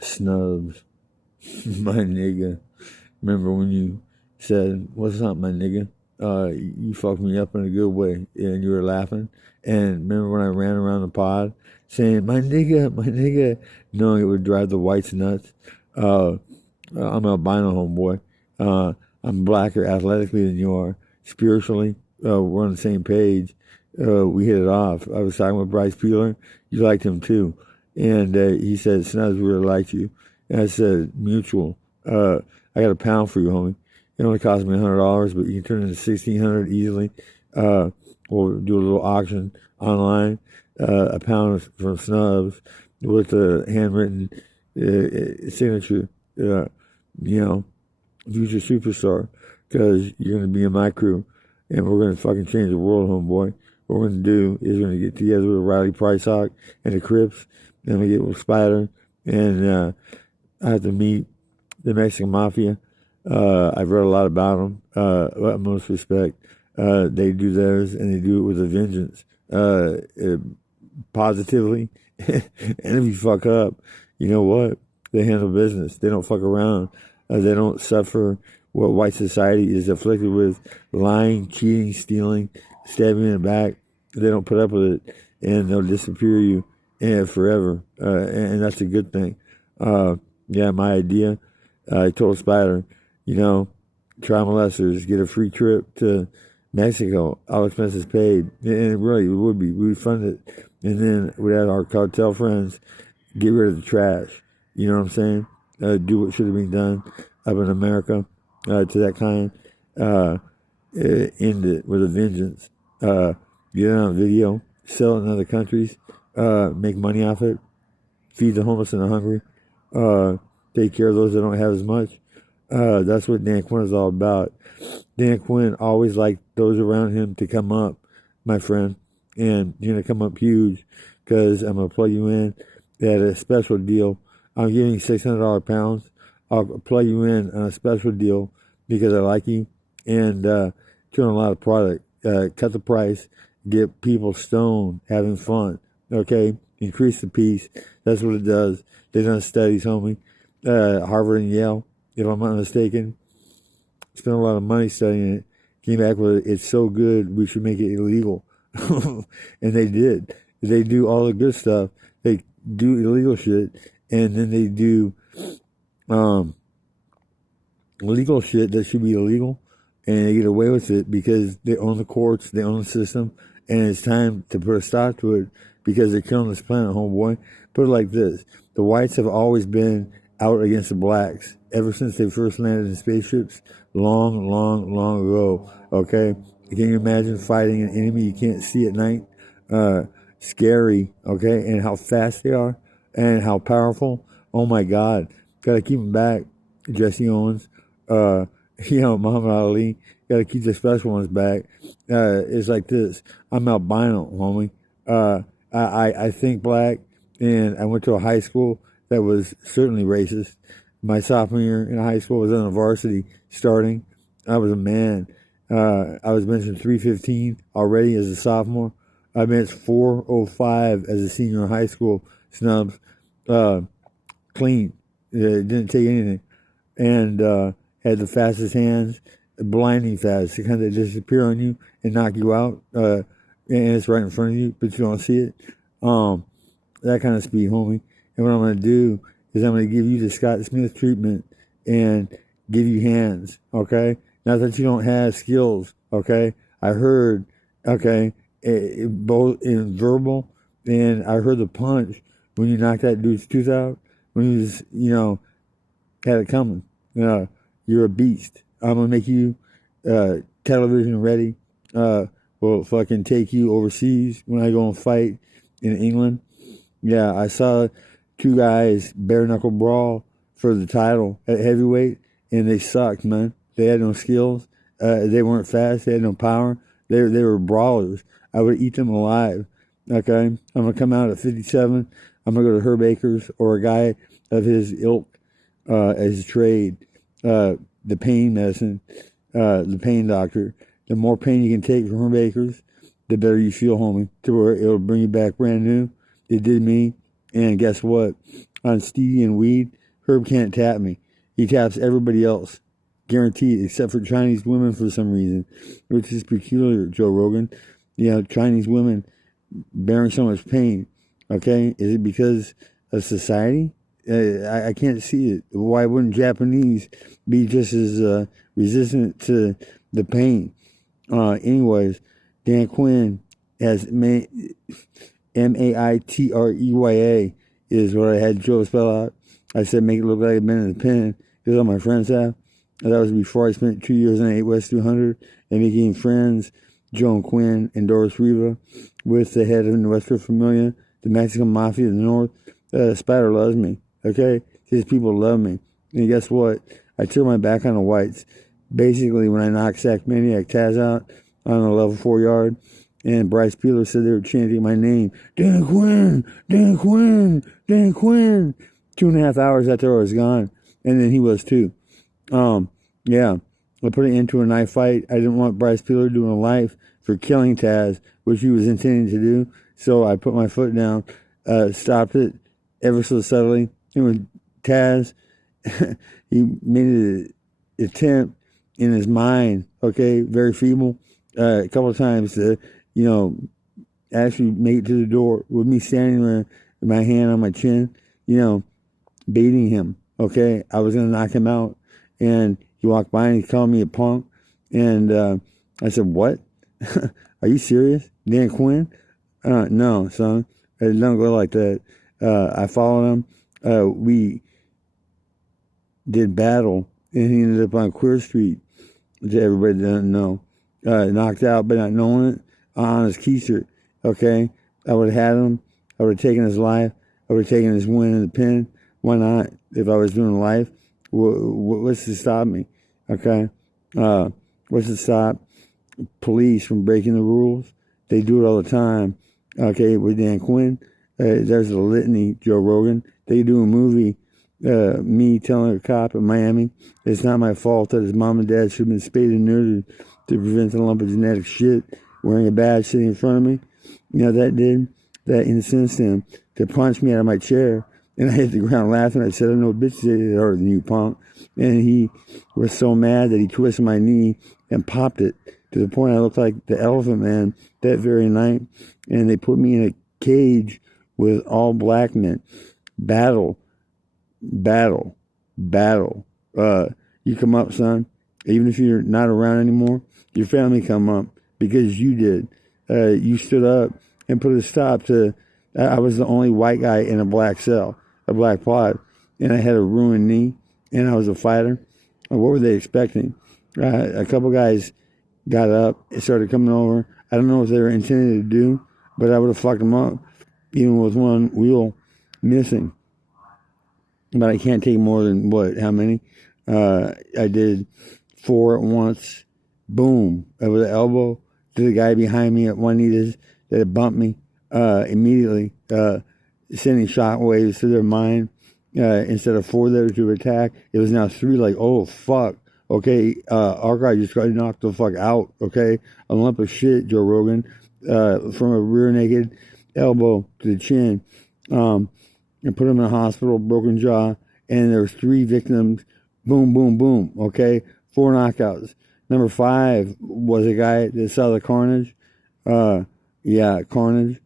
Snubbz, my nigga. Remember when you said, "What's up, my nigga?" You fucked me up in a good way, and you were laughing. And remember when I ran around the pod saying, my nigga," knowing it would drive the whites nuts. Uh, I'm albino, homeboy. I'm blacker athletically than you are. Spiritually, we're on the same page. We hit it off. I was talking with Bryce Peeler. You liked him too. And he said, "Snubbz really liked you." And I said, "Mutual. I got a pound for you, homie. It only cost me $100, but you can turn it into $1,600 easily. We'll do a little auction online. A pound from Snubbz with a handwritten signature. You know, future superstar, because you're going to be in my crew, and we're going to fucking change the world, homeboy. What we're going to do is we're going to get together with Riley Priceock and the Crips, and we get with Spider, and I have to meet the Mexican Mafia. I've read a lot about them. Utmost respect. They do theirs, and they do it with a vengeance. Positively. And if you fuck up, you know what? They handle business. They don't fuck around. They don't suffer what white society is afflicted with: lying, cheating, stealing, stabbing in the back. They don't put up with it, and they'll disappear you forever. And that's a good thing. Yeah, my idea. I told Spider, child molesters get a free trip to Mexico, all expenses paid. And it really would be. We would fund it. And then we'd have our cartel friends get rid of the trash. You know what I'm saying? Do what should have been done up in America to that kind. End it with a vengeance. Get it on video, sell it in other countries, make money off it, feed the homeless and the hungry, take care of those that don't have as much. That's what Dan Quinn is all about. Dan Quinn always liked those around him to come up, my friend. And you're going to come up huge, because I'm going to plug you in at a special deal. I'm giving you $600 pounds. I'll plug you in on a special deal because I like you, and turn a lot of product. Cut the price, get people stoned, having fun. Okay? Increase the piece. That's what it does. They've done studies, homie. Harvard and Yale, if I'm not mistaken, spent a lot of money studying it. Came back with, "It's so good, we should make it illegal." And they did. They do all the good stuff. They do illegal shit, and then they do legal shit that should be illegal, and they get away with it because they own the courts, they own the system, and it's time to put a stop to it because they're killing this planet, homeboy. Put it like this: the whites have always been out against the blacks ever since they first landed in spaceships, long, long, long ago. Okay, can you imagine fighting an enemy you can't see at night? Scary. Okay, and how fast they are and how powerful. Oh my God, gotta keep them back. Jesse Owens, Muhammad Ali. Gotta keep the special ones back. It's like this: I'm albino, homie. I think black, and I went to a high school that was certainly racist. My sophomore year in high school, I was on the varsity starting. I was a man. I was benching 315 already as a sophomore. I benched 405 as a senior in high school. Snubbz, clean. It didn't take anything, and had the fastest hands, blinding fast. The kind that disappear on you and knock you out, and it's right in front of you, but you don't see it. That kind of speed, homie. And what I'm going to do is I'm going to give you the Scott Smith treatment and give you hands, okay? Not that you don't have skills, okay? I heard, okay, both in verbal, and I heard the punch when you knocked that dude's tooth out, when you just, had it coming. You're a beast. I'm going to make you television ready. We'll fucking take you overseas when I go and fight in England. Yeah, I saw two guys bare knuckle brawl for the title at heavyweight, and they sucked, man. They had no skills. They weren't fast. They had no power. They were brawlers. I would eat them alive. Okay, I'm gonna come out at 57. I'm gonna go to Herb Akers or a guy of his ilk as a trade. The pain medicine, the pain doctor. The more pain you can take from Herb Akers, the better you feel, homie. To where it'll bring you back brand new. It did me. And guess what? on stevia and weed, Herb can't tap me. He taps everybody else. Guaranteed, except for Chinese women for some reason, which is peculiar, Joe Rogan. You know, Chinese women bearing so much pain. Okay? Is it because of society? I can't see it. Why wouldn't Japanese be just as resistant to the pain? Anyways, Dan Quinn has MAITREYA is what I had Joe spell out. I said make it look like I've been in the pen, because all my friends have. And that was before I spent 2 years on 8 West 200 and became friends, Joe and Quinn and Doris Riva, with the head of Nuestra Familia, the Mexican Mafia in the North. Spider loves me, okay? His people love me. And guess what? I turned my back on the whites. Basically, when I knocked Sack Maniac Taz out on a level 4 yard, and Bryce Peeler said they were chanting my name, Dan Quinn, Dan Quinn, Dan Quinn. 2.5 hours after I was gone, and then he was too. Yeah, I put an end to a knife fight. I didn't want Bryce Peeler doing a life for killing Taz, which he was intending to do. So I put my foot down, stopped it ever so subtly. And with Taz, he made an attempt in his mind, okay, very feeble, a couple of times to, actually make it to the door with me standing there with my hand on my chin, baiting him, okay? I was going to knock him out. And he walked by and he called me a punk. And I said, what? Are you serious? Dan Quinn? No, son. It don't go like that. I followed him. We did battle. And he ended up on Queer Street, which everybody doesn't know. Knocked out but not knowing it on his keister. Okay? I would have had him. I would have taken his life. I would have taken his win in the pen. Why not? If I was doing life. What's to stop me? Okay? What's to stop police from breaking the rules? They do it all the time. Okay, with Dan Quinn. There's a litany, Joe Rogan. They do a movie, me telling a cop in Miami, it's not my fault that his mom and dad should have been spayed and neutered to prevent a lump of genetic shit, wearing a badge sitting in front of me. That incensed him to punch me out of my chair. And I hit the ground laughing. I said, I know bitches that harder than you, punk. And he was so mad that he twisted my knee and popped it to the point I looked like the Elephant Man that very night. And they put me in a cage with all black men. Battle. You come up, son. Even if you're not around anymore, your family come up because you did. You stood up and put a stop to, I was the only white guy in a black cell. A black pod, and I had a ruined knee, and I was a fighter. What were they expecting? A couple guys got up and started coming over. I don't know what they were intending to do, but I would have fucked them up, even with one wheel missing. But I can't take more than, how many? I did 4 at once. Boom. With an elbow to the guy behind me at one knee that bumped me immediately. Sending shockwaves to their mind. Instead of 4 there to attack, it was now 3, like, oh, fuck. Okay, our guy just got knocked the fuck out, okay? A lump of shit, Joe Rogan, from a rear naked elbow to the chin, and put him in the hospital, broken jaw, and there was 3 victims, boom, boom, boom, okay? 4 knockouts. Number 5 was a guy that saw the carnage. Carnage.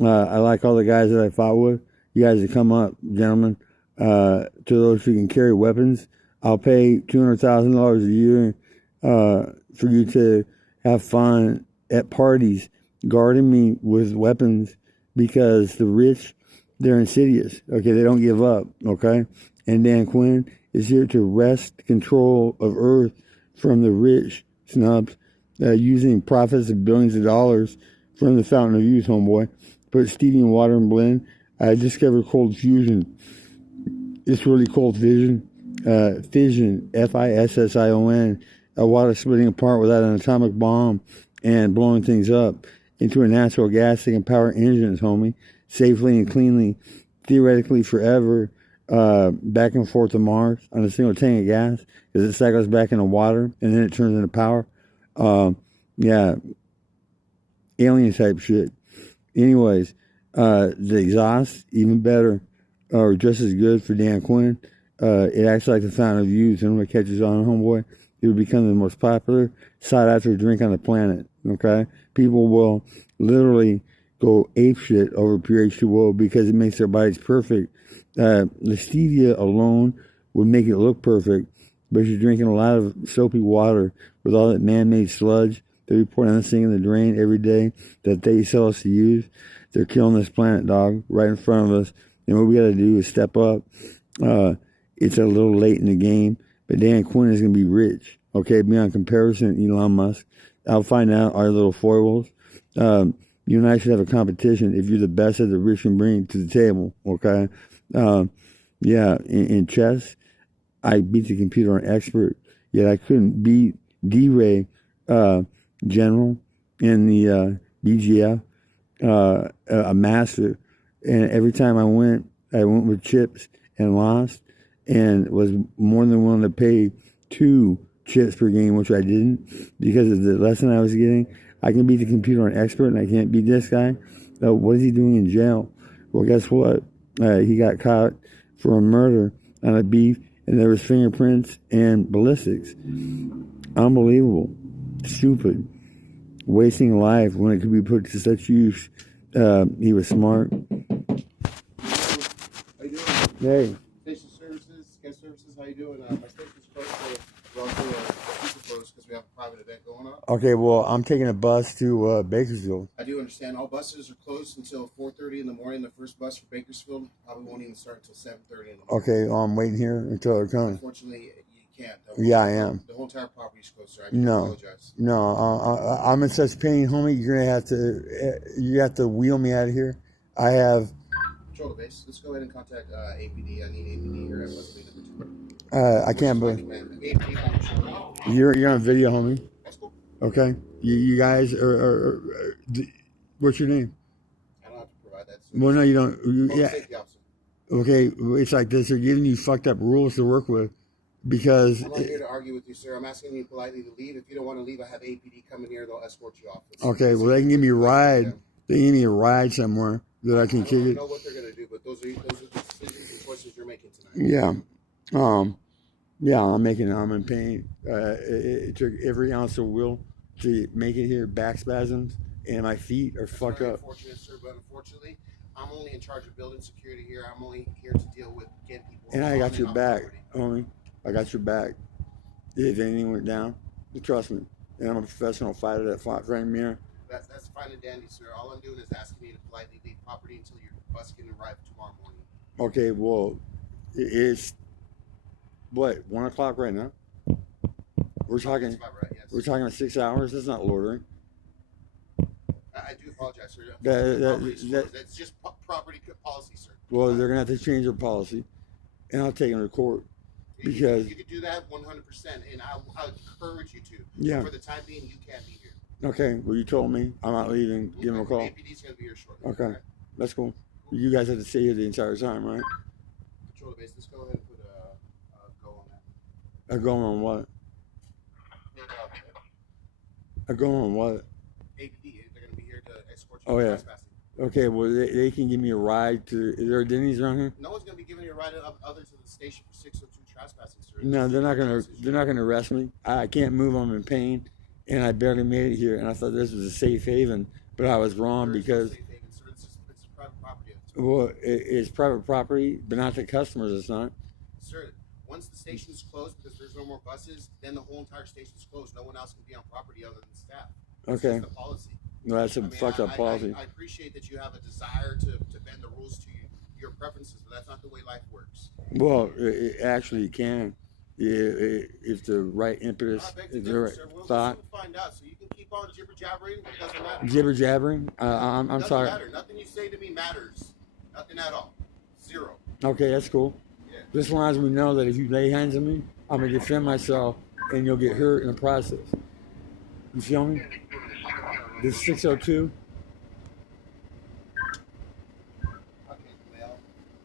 I like all the guys that I fought with. You guys that come up, gentlemen, to those who can carry weapons. I'll pay $200,000 a year for you to have fun at parties guarding me with weapons, because the rich, they're insidious. Okay, they don't give up. Okay, and Dan Quinn is here to wrest control of Earth from the rich snubs, using profits of billions of dollars from the fountain of youth, homeboy. Put stevia in water and blend. I discovered cold fusion. It's really cold fission. Fission, Fission. Water splitting apart without an atomic bomb and blowing things up into a natural gas that can power engines, homie, safely and cleanly, theoretically forever, back and forth to Mars on a single tank of gas, because it cycles back into water and then it turns into power. Alien type shit. Anyways, the exhaust, even better. are just as good for Dan Quinn. It acts like the fountain of youth, and when it catches on, homeboy, it will become the most popular sought-after drink on the planet. Okay, people will literally go apeshit over pure H2O because it makes their bodies perfect. The stevia alone would make it look perfect, but if you're drinking a lot of soapy water with all that man-made sludge they report on this thing in the drain every day that they sell us to use, they're killing this planet, dog, right in front of us. And what we got to do is step up. It's a little late in the game, but Dan Quinn is going to be rich. Okay, beyond comparison, Elon Musk. I'll find out our little foibles. You and I should have a competition if you're the best that the rich can bring to the table. Okay, yeah. In chess, I beat the computer an expert, yet I couldn't beat D-Ray General in the BGF, a master. And every time I went with chips and lost, and was more than willing to pay 2 chips per game, which I didn't, because of the lesson I was getting. I can beat the computer an expert, and I can't beat this guy. What is he doing in jail? Well, guess what? He got caught for a murder on a beef, and there was fingerprints and ballistics. Unbelievable. Stupid. Wasting life when it could be put to such use. He was smart. How you doing? Hey. Station services, guest services, how you doing? My station's closed, so we're also super closed because we have a private event going on. Okay, well, I'm taking a bus to Bakersfield. I do understand. All buses are closed until 4:30 in the morning. The first bus for Bakersfield probably won't even start until 7:30 in the morning. Okay, I'm waiting here until they're coming. Unfortunately, you can't. Yeah, I am. The whole entire property is closed, sir. I apologize. No, I'm in such pain, homie. You're gonna have to wheel me out of here. I have. Control the base. Let's go ahead and contact APD. I need APD here at bus lane number 2. I can't believe APD. you're on video, homie. That's cool. Okay, you guys are what's your name? I don't have to provide that. Well, no, you don't. Yeah. Safety officer. Okay, it's like this. They're giving you fucked up rules to work with because. I'm not here to argue with you, sir. I'm asking you politely to leave. If you don't want to leave, I have APD coming here. They'll escort you off. Okay, well, they can give me a ride. They can give me a ride somewhere that I can kick it. I don't know what they're going to do, but those are the decisions and choices you're making tonight. Yeah. Yeah, I'm in pain. It took every ounce of will to make it here. Back spasms, and my feet are fucked up. Unfortunate, sir, but unfortunately, I'm only in charge of building security here. I'm only here to deal with getting people. And I got your back, homie. I got your back. If anything went down, trust me. And I'm a professional fighter that fought Frank Mir. That's fine and dandy, sir. All I'm doing is asking you to politely leave property until your bus can arrive tomorrow morning. Okay, well, it's what, 1 o'clock right now? We're talking. That's about right, yes. We're talking 6 hours. That's not loitering. I do apologize, sir. That's just property policy, sir. Well, they're gonna have to change their policy, and I'll take them to court because you could do that 100%, and I'll encourage you to. Yeah. For the time being, you can't be here. Okay. Well, you told me I'm not leaving. Give them a call. APD's gonna be here shortly. Okay. That's cool. You guys have to stay here the entire time, right? Control the base. Let's go ahead and put a go on that. A go on what? A go on what? APD. They're gonna be here to escort you. Oh, yeah. Trespassing. Okay. Well, they can give me a ride to. Is there a Denny's around here? No one's gonna be giving you a ride other to the station for 602 trespassing, sir. No, they're not gonna. They're not gonna arrest me. I can't move. I'm in pain, and I barely made it here. And I thought this was a safe haven, but I was wrong because. It's private property. Well, it's private property, but not the customers. It's not. Sir, once the station is closed because there's no more buses, then the whole entire station is closed. No one else can be on property other than staff. Okay. That's the policy. No, that's a fucked up policy. I appreciate that you have a desire to bend the rules to your preferences, but that's not the way life works. Well, it actually can, if the right impetus, if the right thought. We'll find out. So you can keep on jibber jabbering. It doesn't matter. Jibber jabbering? I'm doesn't sorry. Matter. Nothing you say to me matters. Nothing at all. Zero. Okay, that's cool. Yeah. This lines me know that if you lay hands on me, I'm gonna defend myself, and you'll get hurt in the process. You feel me? This is 602. Okay, male,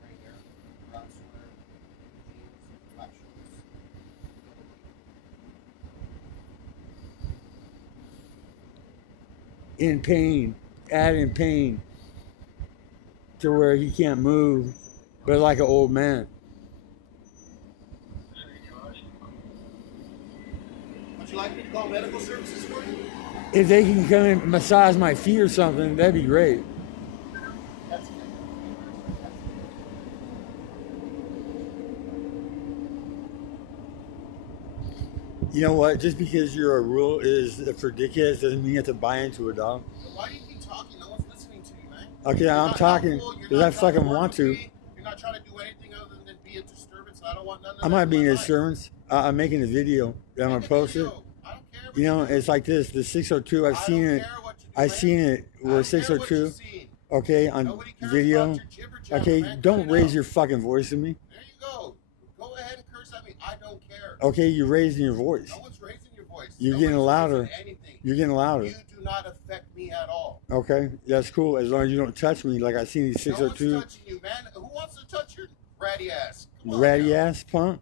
right here, brown sweater, jeans, black shorts. In pain, adding pain to where he can't move, but like an old man. Would you like me to call medical services for you? If they can come and massage my feet or something, that'd be great. That's good. You know what? Just because you're a rule is for dickheads doesn't mean you have to buy into it, dog. Why do you keep talking? No one's listening to you, man. Okay, You're I'm not talking helpful, you're because I not trying fucking work want with to. me, You're not trying to do anything other than be a disturbance. I don't want none of I'm that not in being my a life. disturbance. I'm making a video. I'm gonna Make a post it. video. I don't care what You know, do. it's like this. The 602. I've I seen don't it. care what you do, I've man. seen it I where don't care what 602. you've seen. Okay, on Nobody cares video. about your jibber jabber, Okay, man. Cut don't it raise out. your fucking voice to me. There you go. Go ahead and curse at me. I don't care. Okay, you're raising your voice. No one's raising your voice. You're Nobody's getting louder. raising anything. You're getting louder. You do not affect me at all. Okay, that's cool. As long as you don't touch me like I seen these No one's 602 touching you, man. Who wants to touch your ratty ass? Come on ratty now. ass punk.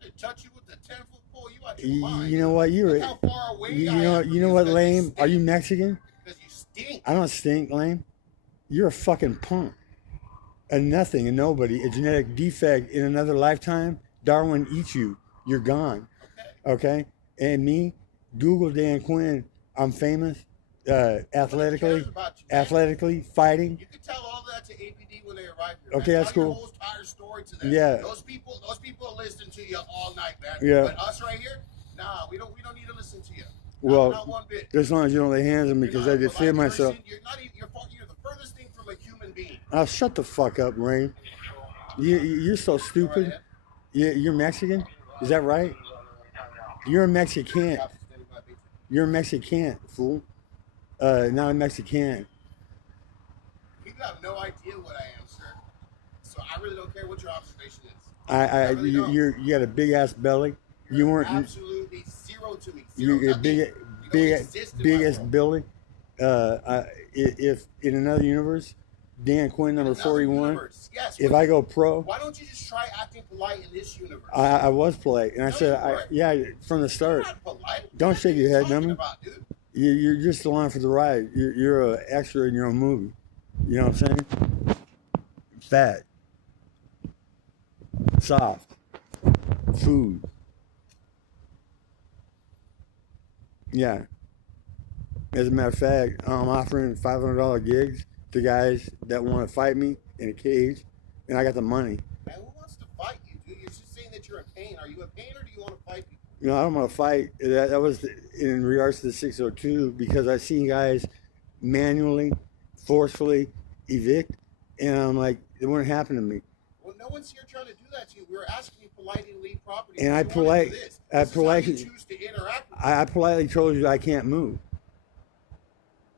They touch you with the 10-foot pole. You out your mind. You know what? You're. Look how far away You I am know. from You know what, because lame? Are you stink. Mexican? Because you stink. I don't stink, lame. You're a fucking punk. A nothing, a nobody, a genetic defect in another lifetime. Darwin eats you. You're gone. Okay. Okay? And me, Google Dan Quinn. I'm famous. Athletically, Nobody cares about you, man. athletically, fighting. You can tell all that to APD when they arrive here. Okay, man. that's Tell cool. Your whole entire story to them. Yeah. Those people will listen to you all night, man. Yeah. But us right here, nah, we don't need to listen to you. Well, not one bit. as long as you don't lay hands on me, because I You're not a defend polite myself. person. You're not even. You're the furthest thing from a human being. Oh, shut the fuck up, Rain. You're so stupid. All right, You're Mexican? Is that right? You're a Mexican. Ed? You're a Mexican, fool. Not a Mexican. You have no idea what I am, sir. So I really don't care what your observation is. You really don't. you got a big ass belly. You weren't. Absolutely zero to me. Zero. You're a Nothing. big, You don't big, exist in my biggest world. belly. If in another universe, Dan Quinn number Another 41. universe. Yes. If I go pro, Why don't you just try acting polite in this universe? I was polite, and I No, said, you weren't. yeah, from the You're start. not polite. Don't What shake are your you head, talking number. about, dude? You're just along for the ride. You're an extra in your own movie. You know what I'm saying? Fat, soft, food. Yeah. As a matter of fact, I'm offering $500 gigs to guys that want to fight me in a cage, and I got the money. Man, who wants to fight you, dude? You're just saying that you're in pain. Are you in pain or do you want to fight people? You know, I don't want to fight. That was in regards to the 602 because I've seen guys manually, forcefully evict, and I'm like, it wouldn't happen to me. Well, no one's here trying to do that to you. We were asking you politely to leave property. And You I wanna do polite- this. I This is how you politely- choose to interact with I politely told you I can't move.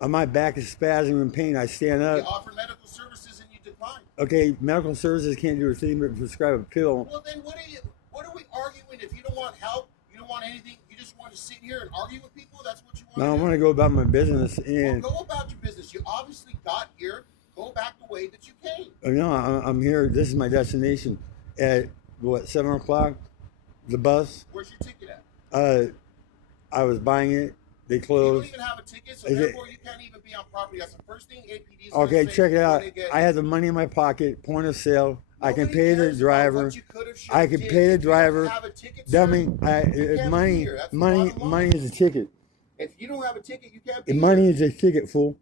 My back is spasming in pain. I stand We up. offer medical services and you decline. Okay, medical services can't do a thing but prescribe a pill. Well, then what are we arguing? If you don't want help, you don't want anything, you just want to sit here and argue with people? That's what you want No, I to do? want to go about my business, Well, and go about your business. You obviously got here. Go back the way that you came. I'm here. This is my destination. At what 7 o'clock? The bus. Where's your ticket at? I was buying it. They You don't closed. even have a ticket, so Is it- therefore you can't even be on property. That's the first thing APD is gonna Okay, say check it when out. they get I you. had the money in my pocket. Point of sale. I can Nobody pay the cares about driver. what you could have, should I have, can did. pay the If you don't driver. have a ticket, sir, Dummy. can't be Money. here. That's the Money. bottom line. Money is a ticket. If you don't have a ticket, you can't be And money here. is a ticket, fool.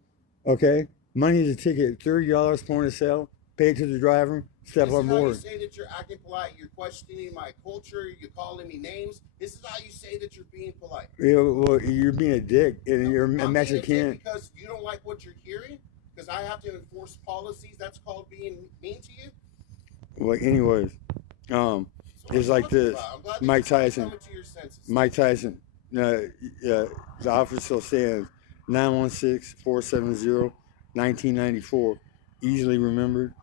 Okay? Money is a ticket. $30 point of sale. Pay it to the driver. Step This on is how you board. say that you're acting polite. You're questioning my culture. You're calling me names. This is how you say that you're being polite. Well, you're being a dick, and you're I'm a being Mexican. dick because you don't like what you're hearing. Because I have to enforce policies. That's called being mean to you. Well, anyways, So it's what like I'm talking this. about. I'm glad that Mike you're Tyson. coming to your senses. Mike Tyson. The offer still stands. 916-470-1994. Easily remembered.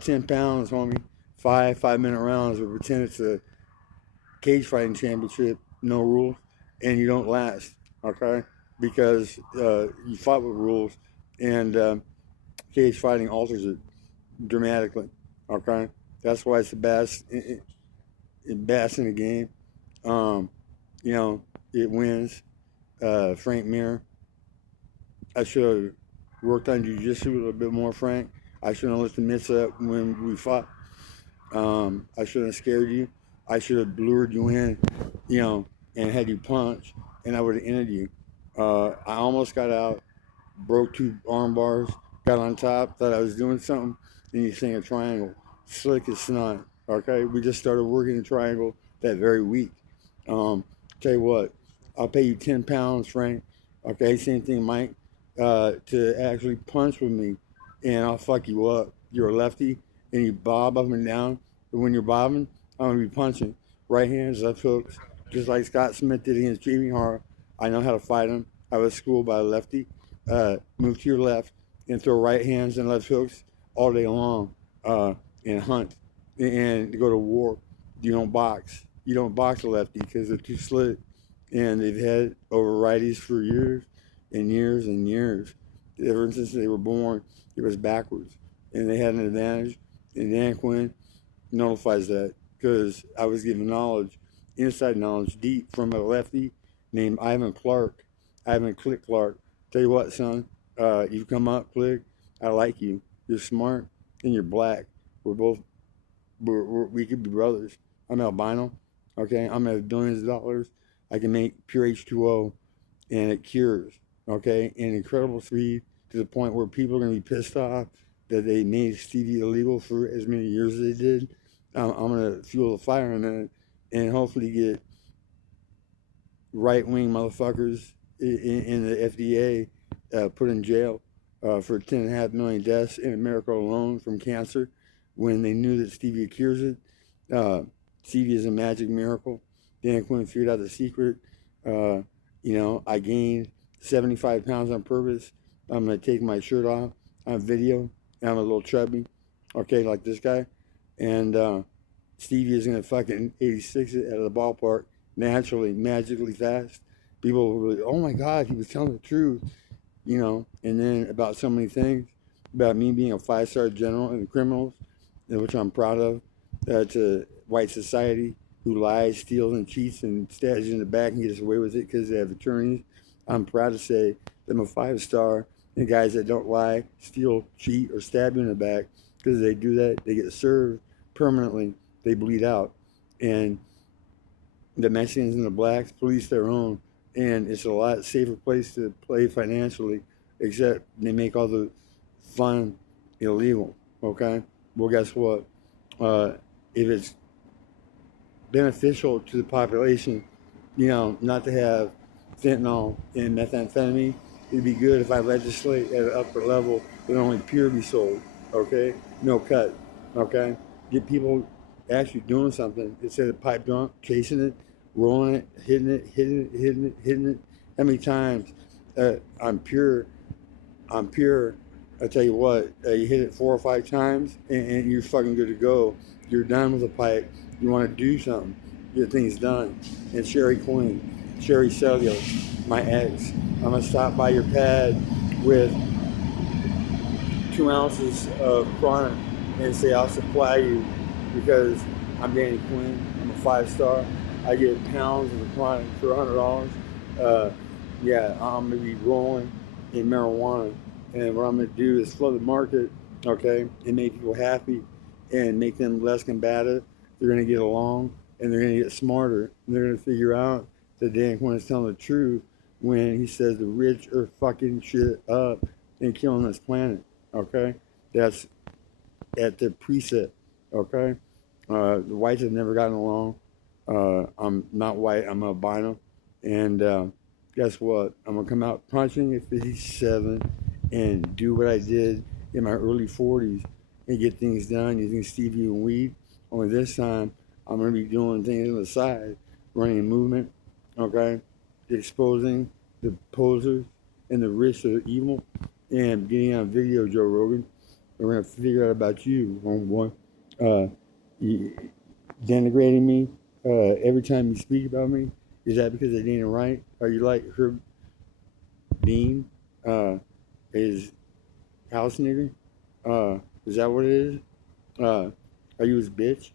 10 pounds, homie. 5-minute rounds. We pretend it's a cage fighting championship. No rules. And you don't last. Okay? Because you fought with rules. And cage fighting alters it dramatically. Okay? That's why it's the best. Best in the game. You know, it wins. Frank Mir. I should have worked on jiu-jitsu a little bit more, Frank. I shouldn't have let the mitts up when we fought. I shouldn't have scared you. I should have lured you in, you know, and had you punch, and I would have ended you. I almost got out, broke 2 arm bars, got on top, thought I was doing something, and you sing a triangle. Slick as snot. Okay, we just started working the triangle that very week. Tell you what, I'll pay you £10, Frank. Okay, same thing, Mike. To actually punch with me, and I'll fuck you up. You're a lefty, and you bob up and down. But when you're bobbing, I'm gonna be punching right hands, left hooks, just like Scott Smith did against Jamie Hart. I know how to fight him. I was schooled by a lefty. Move to your left and throw right hands and left hooks all day long, and hunt and go to war. You don't box. You don't box a lefty because they're too slick, and they've had over righties for years and years and years. Ever since they were born, it was backwards, and they had an advantage. And Dan Quinn nullifies that because I was given knowledge, inside knowledge, deep from a lefty named Ivan Clark, Ivan Click Clark. Tell you what, son, you come up, Click. I like you. You're smart and you're black. We're both, we could be brothers. I'm albino. Okay, I'm gonna have billions of dollars. I can make pure H2O, and it cures. Okay, and incredible speed to the point where people are gonna be pissed off that they made stevia illegal for as many years as they did. I'm gonna fuel the fire on that, and hopefully get right-wing motherfuckers in the FDA put in jail for 10.5 million deaths in America alone from cancer when they knew that stevia cures it. Stevia is a magic miracle. Dan Quinn figured out the secret. I gained 75 pounds on purpose. I'm going to take my shirt off on video. I'm a little chubby, okay, like this guy. And stevia is going to fucking 86 it out of the ballpark naturally, magically fast. People were like, oh my God, he was telling the truth, And then about so many things, about me being a 5-star general in the criminals, which I'm proud of, to white society who lies, steals, and cheats and stabs you in the back and gets away with it because they have attorneys. I'm proud to say that I'm a 5-star, and guys that don't lie, steal, cheat, or stab you in the back, because they do that, they get served permanently. They bleed out. And the Mexicans and the blacks police their own, and it's a lot safer place to play financially, except they make all the fun illegal, okay? Well, guess what? If it's beneficial to the population, not to have fentanyl and methamphetamine, it'd be good if I legislate at an upper level that only pure be sold, okay? No cut, okay? Get people actually doing something instead of pipe drunk, chasing it, rolling it, hitting it. How many times? I'm pure. I tell you what, you hit it 4 or 5 times, and you're fucking good to go. You're done with the pipe. You want to do something, get things done. And Sherry Queen, Sherry Cellulose, my ex. I'm gonna stop by your pad with 2 ounces of chronic and say I'll supply you because I'm Danny Quinn. I'm a 5-star. I get pounds of the chronic for $100. I'm gonna be rolling in marijuana, and what I'm gonna do is flood the market, okay, and make people happy and make them less combative. They're gonna get along, and they're gonna get smarter, and they're gonna figure out that Dan Quinn is telling the truth when he says the rich are fucking shit up and killing this planet, okay? That's at the preset, okay? The whites have never gotten along. I'm not white, I'm albino. And guess what? I'm going to come out punching at 57 and do what I did in my early 40s and get things done using stevia and weed. Only this time, I'm going to be doing things on the side, running a movement, okay? Exposing the posers and the rich of evil and getting on video, Joe Rogan. We're going to figure out about you, homeboy. Denigrating me every time you speak about me. Is that because it ain't right? Are you like Herb Dean? His house nigger? Is that what it is? Are you his bitch?